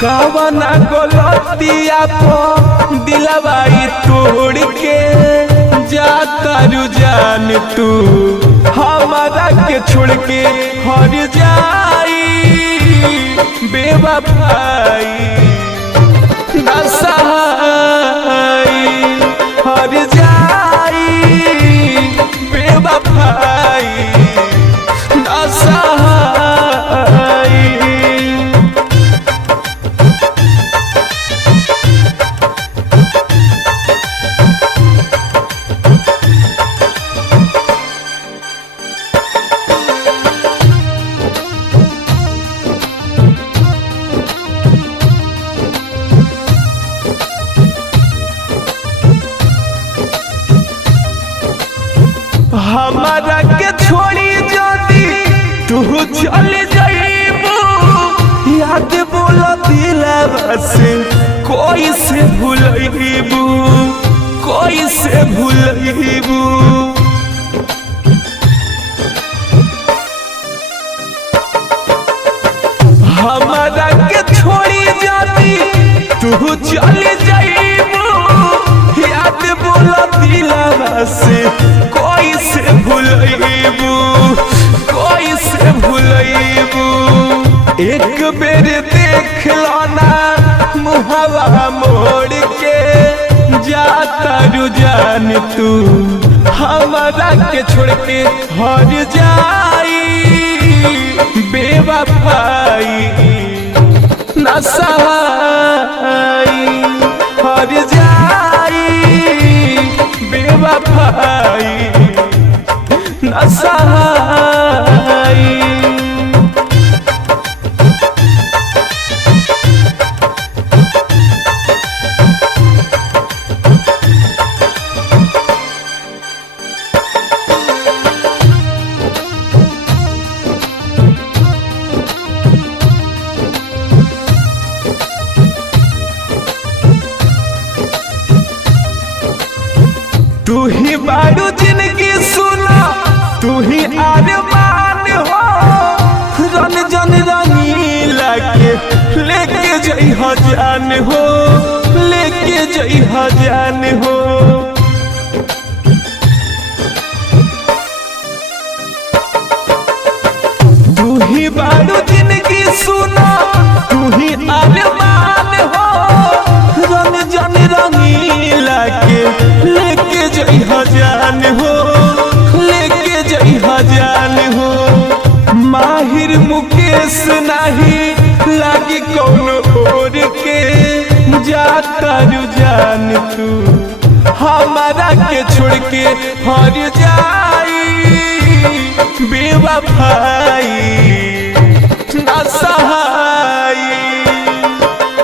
कवना गलतिया पर दिलवाई तोड़ के जाता रुझान तू हमारा के छोड़ के हर जाई बेवफाई ना सहाई हर जाई बेवफाई ना सहाई। हमारा के छोड़ी जदी तू चल जाइबू याद बोल दिलवा से कोई से भूलइबू कोई से भूलइबू। हमारा के छोड़ी जदी तू चल जाइबू याद बोल दिलवा से कोई से भूलइबू कोई से भूलइबू। एक बेर देख लो ना मुहवा मोड़ के जाता रुझान तू हमारा के छोड़ के हर जाई बेवफाई ना सहाई हर जाई बेवफाई ना सहाई। तू ही बारू जिंदगी सुना तू ही अरमान हो रन जन रंगीला के लेके जई जान हो लेके जई जान हो। तू ही बारू जिंदगी सुना तू ही अरमान हो रन जन रंगीला के लेके जई जान हो लेके जई जान हो। माहिर मुकेश नहीं लागी कौन और के जाता रुझान तू हमारा के छोड़ के हर जाई बेवफाई ना सहाई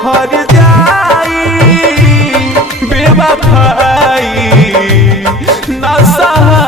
हर जाई बेवफाई ना सहाई।